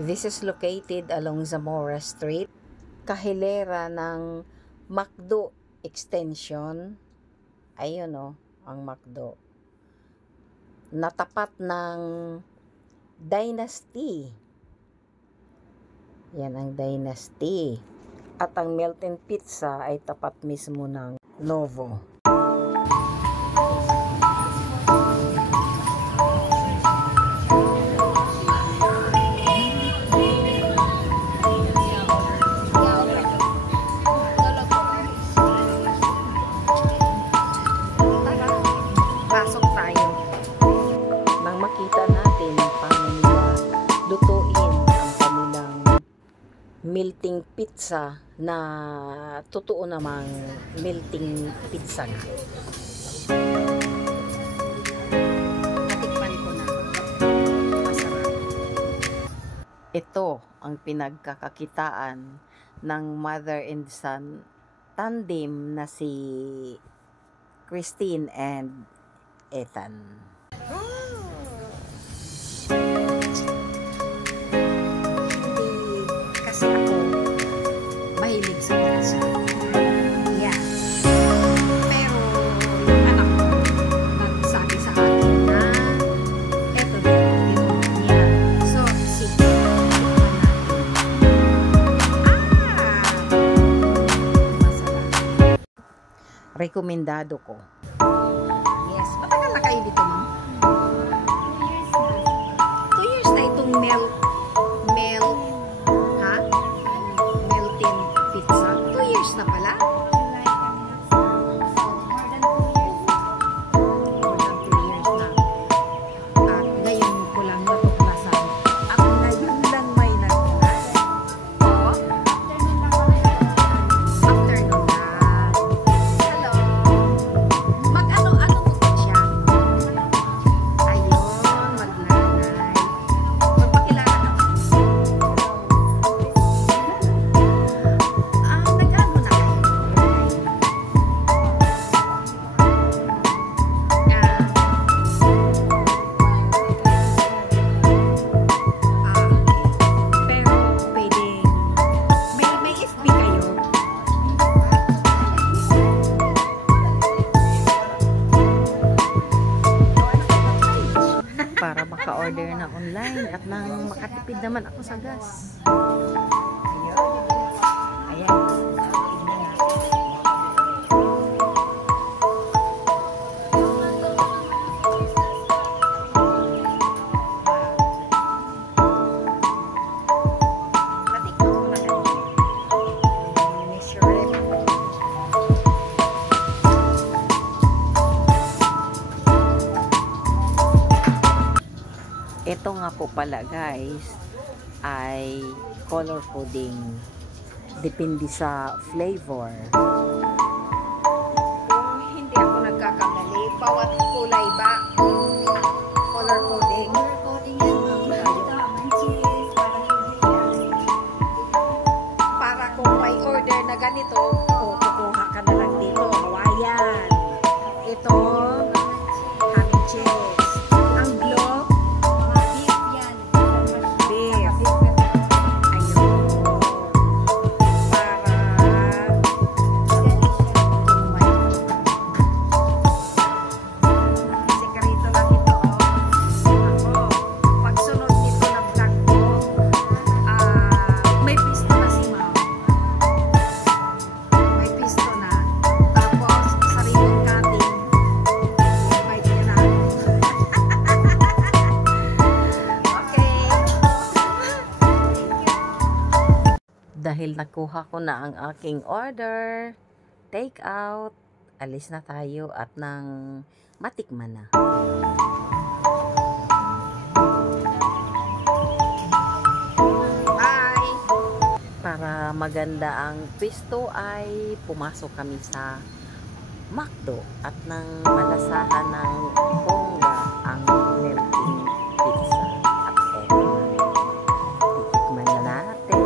This is located along Zamora Street, kahilera ng McDo extension. Ayun o, ang McDo. Natapat ng Dynasty. Yan ang Dynasty. At ang Melting Pizza ay tapat mismo ng Novo. Pasok tayo. Nang makita natin paano nila lutuin ang kanilang melting pizza na totoo namang melting pizza nga. Natikman ko na. Masarap. Ito ang pinagkakakitaan ng mother and son tandem na si Christine and Ethan. Kasi ako mahilig sa pizza. Yeah. Pero yung anak ko nagsabi sa akin na eto din niya. So, sige. Masarap. Rekomendado ko. Yes. Matagal na kayo dito, ma'am? 2 years na itong melting pizza. 2 years na pala? More than 2 years na. At ngayon ko lang natuklasan. At ngayon lang may naglas. Oh? Afternoon na. Hello. Mag-ano-ano po siya? Ayun, magnanay. Magpakilala ka. Nag-ano na kayo? Okay. Pero pwedeng may FB kayo? Para maka-order na online at nang makatipid naman ako sa gas. Ayan. Natikman ko na kanina. Measure. Ito nga po pala guys ay color coding, depende sa flavor. Kung hindi ako nagkakamali, bawat kulay ba color coding? Para kung may order na ganito, kukuha ka na lang dito. Hawaiian. Ito ham and cheese. Ang blue beef. Ayun. Para sikarito lang ito. Ako, pagsunod nito na vlog ko, may pisto na si ma'am. May pisto na. Tapos, sariling cutting. May kailangan. Okay. Dahil nakuha ko na ang aking order, take out, alis na tayo at nang matikman na. Bye! Para maganda ang pisto ay pumasok kami sa McDo at nang malasahan ng bongga ang melting pizza. At eto na. Titikman na natin.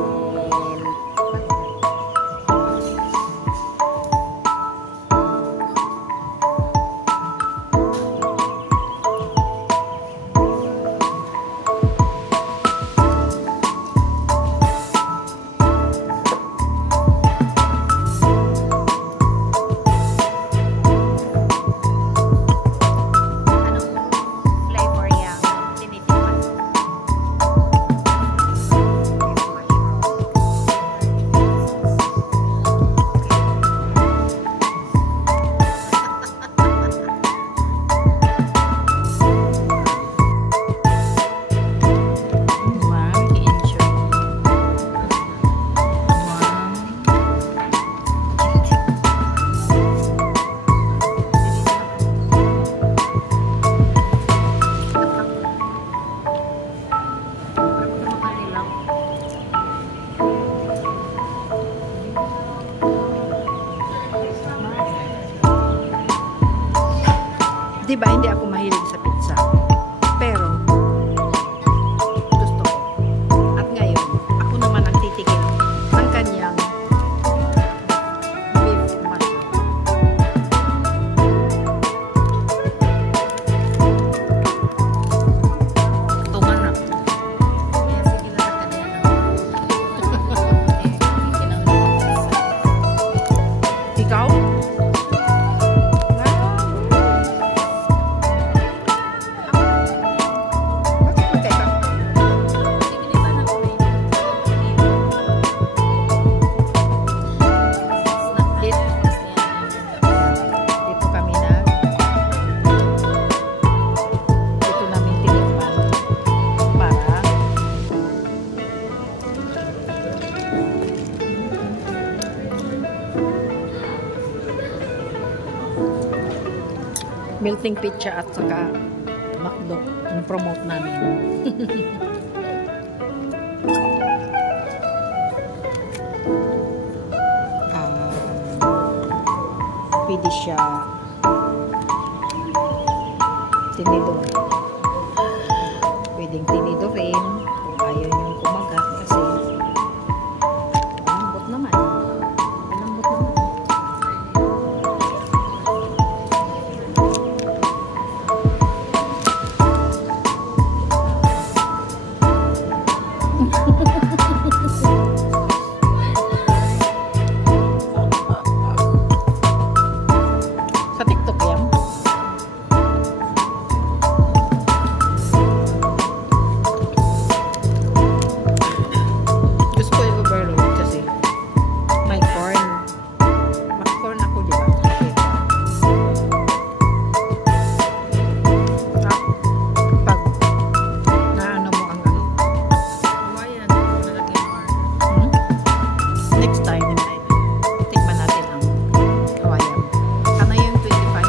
Diba hindi ako mahilig sa pizza? Pero, gusto ko. At ngayon, ako naman ang titikim ng kanyang beef mushroom. Tungan na. Ikaw? Melting pizza at saka McDo yung promote namin. Pwede siya tinidor. Pwedeng tinidor rin kung ayaw niyong kumagat kasi malambot naman. Malambot naman. Sa TikTok yan. Gusto ko yung overload kasi may corn. May corn ako, di ba? Pag naano mo ang ano. Next time, tikman natin ang kawayan. Ano yung 25?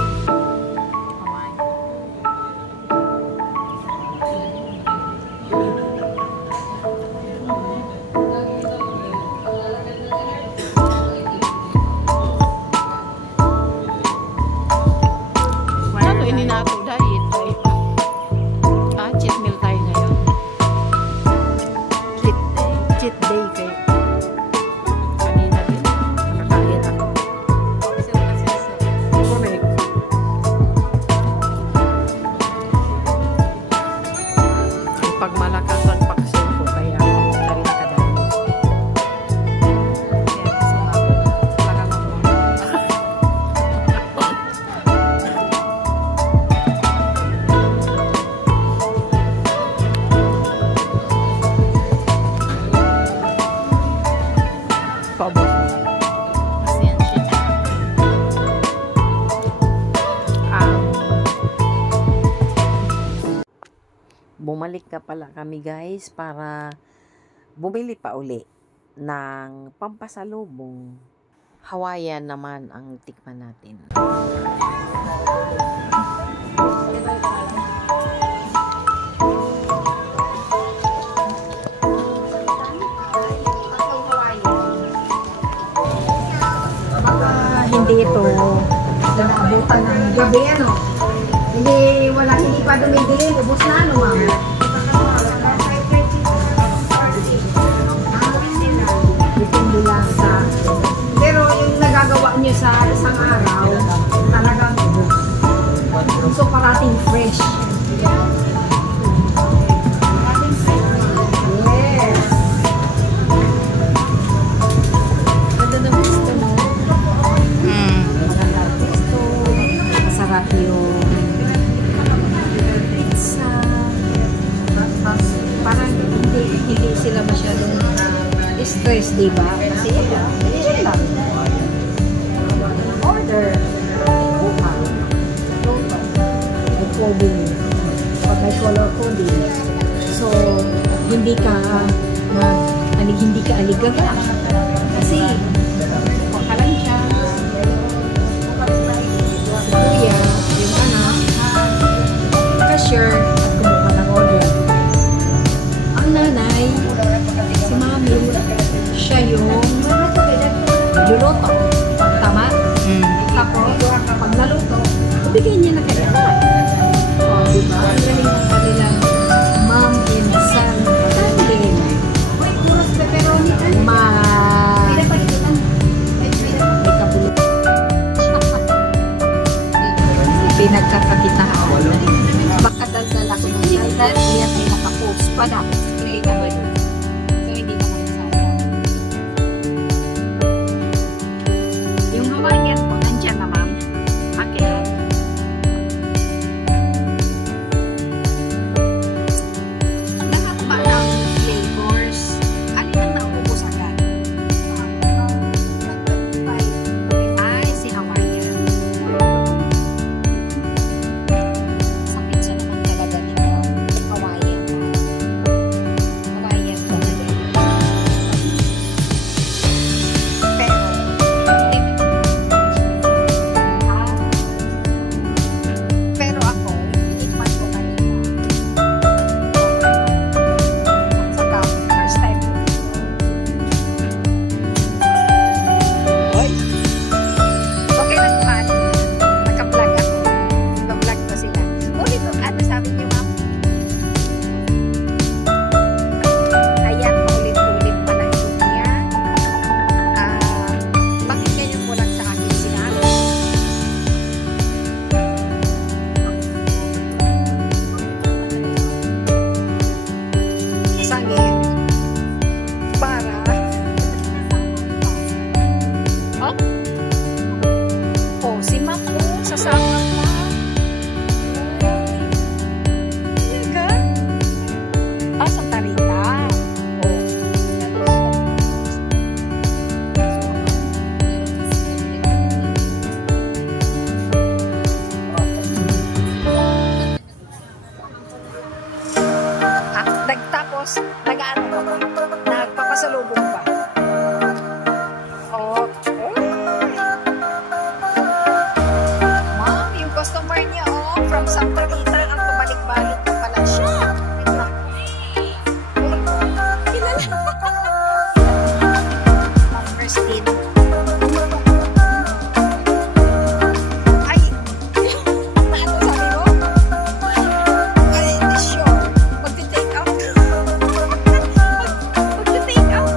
Ano ini nato diet? Cheat meal tayo ngayon. Cheat day. Cheat day kayo. Kanina din. Nakakain ako. Correct. Ang pagmalakas ang paksiw ko kaya na rin nakadali. Paubos mo. Bumalik ka pala kami guys para bumili pa uli ng pampasalubong. Hawaiian naman ang tikman natin. Hindi ito naabutan ng gabi ano. Hindi pa dumidilim. Ubus na ano ma'am. Depende lang sa pero yung nagagawa niyo sa isang araw talagang so parating fresh. Yes. Ganda ng gusto mo. Maganda ang gusto. Masarap yung pizza. Parang hindi sila masyadong stress, diba? Kasi yun lang. Order. Coding. Pag may color coding. So, hindi ka aligaga. Kasi, ka lang siya. Si kuya, yung anak, cashier, at kumuha ng order. Ang nanay, si mami, siya yung luluto. Tama? Tapos, pag naluto, ibigay niya na kanya. Wala. Create ako yun. So, hindi na magsasayang. Yung Hawaiian po, nandiyan na ma'am. Okay. Lahat ba ng flavors? Alin ang naubos agad? Ay, si Hawaiian. Sa pizza naman talaga dito. Hawaiian. Hawaiian talaga. Pero, pero ako, inikman ko kanina. At saka, first time ko dito. Hoy! Okay lang man. Naka-vlog ako. Naka-vlog ko sila. Ulit ko, ano sabi niyo, ma'am? Ayan, paulit-ulit pa lang ito niya. Bakit ganyan mo lang sa akin sinabi? Sangin. Para. Oh? Oh, si ma'am po, sasama na. Talaga? Ah, Santa Rita. Oh. Tapos, nag-ano ba? Nagpapasalubong ba? Okay. Ma'am, yung customer niya, oh, from Santa Rita, ang pabalik-balik na pala siya. Wait lang. Kilala. Ma'am Christine. Ay, ano sabi mo? Ay, sure. Magti-take out. Magti-take out.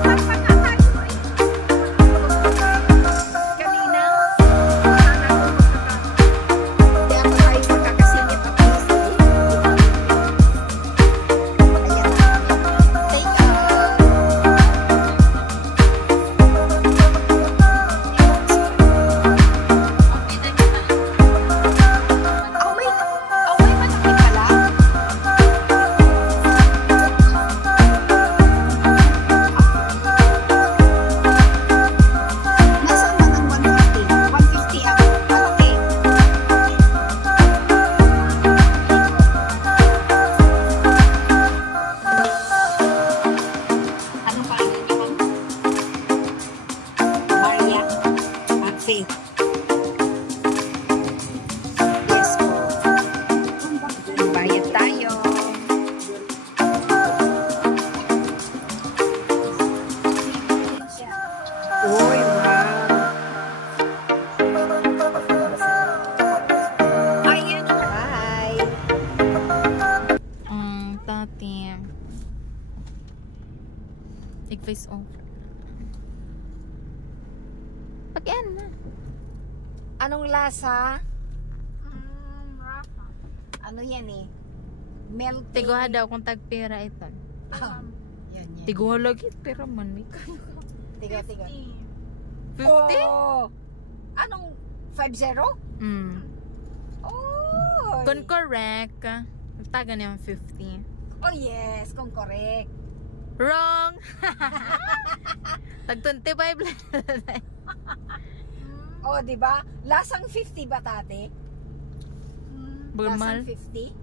Kanina, hindi ako tayo magkakasilip at isip. Ayan na. Take out. Oh, may malaki pala. Nasaan man ang 150? 150 ang malaki. Anong pangalan niyo, ma'am? Maria at Faith. Yes po. Bayad tayo. Uy, wow. Ayan. Hi. Tati. Ik-face over. Pag-yan na. Anong lasa? Ano yan eh? Melty. Tiguha daw kung tagpira ito. Ah, yan. Tiguha lagi, pero man may Tiga. 50? Oh! Anong 50? Oh! Kung correct, taga niya 50. Oh yes, kung correct. Wrong! Tag 25 lang. Oh, di ba? Lasang 50 ba, tate? Bagal. Lasang 50?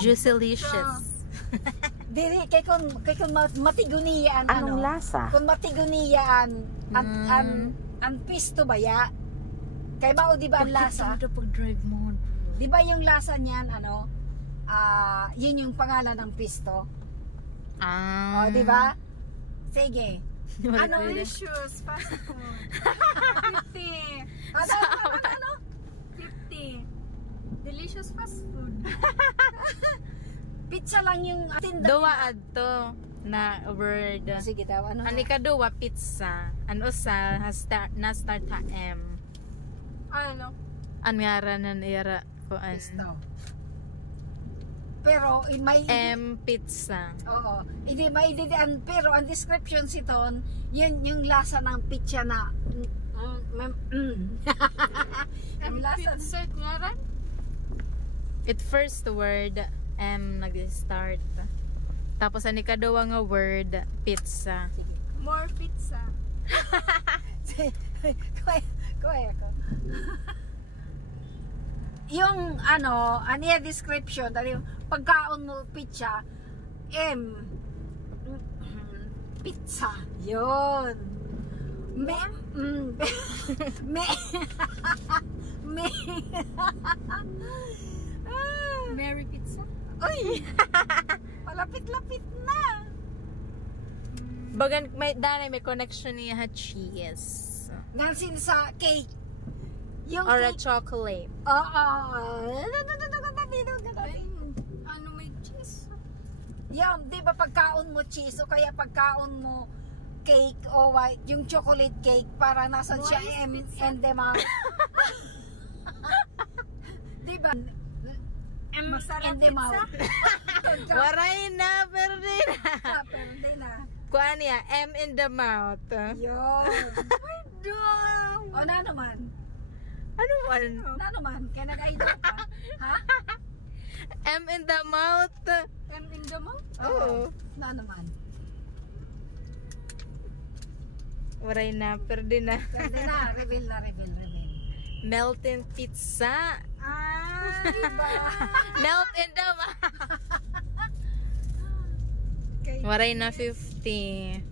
Juicylicious. Dili, kay kung matiguniyaan, Anong ano? lasa? Kung matiguniyaan, ang pisto ba ya? Kay mao di ba ang lasa? Bakit pag drive mode? Di ba yung lasa niyan, ano? Yun yung pangalan ng pisto. Oh, di ba? Sige. Ano? Delicious fast food. 50. Ano? 50. Delicious fast food. Pizza lang yung tinda. Duwa adto na word. Sige daw, ano? Ani ka duwa pizza. Ano sa na start ha M. Ano? An ngara nan era ko an. Pisto. Pero in my M pizza. oo, hindi maintindihan, pero ang description siton, yun yung lasa ng pizza na ang lasa Pizza nga rin. It first word M nag-start. Tapos ang ikaduwa nga word pizza. More pizza. Kuya ko. Yung ano, aniya description, yung pagkaon mo pizza, M pizza. Yun. Me me me Mary pizza. Uy! Malapit-lapit na. Bagan may danay may connection niya ha cheese Nansin sa cake. Yung or a cake. chocolate. Oo. Ano may cheese? Yan, di ba pagkaon mo cheese o kaya pagkaon mo cake o white, yung chocolate cake para nasan siya Moist M pizza. and the mouth. Di ba? Masarap And the pizza. mouth. Waray na perdin. Pero hindi na. Kuan niya M in the mouth. Yun. Dong! O na naman. Ano man? Na naman. Kaya nag-idol ka. Ha? M in the mouth. M in the mouth? Oo. Na naman. Waray na perdin na. Pero hindi na. Reveal. Melting pizza. Ah, diba? Melt in the mouth. Okay. Waray na 50.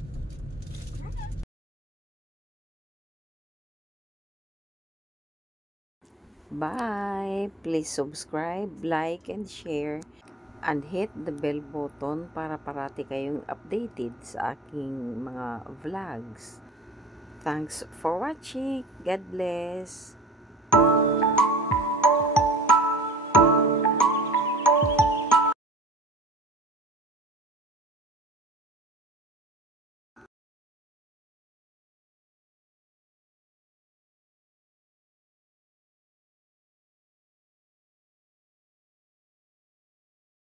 Bye! Please subscribe, like, and share, and hit the bell button para parati kayong updated sa aking mga vlogs. Thanks for watching. God bless!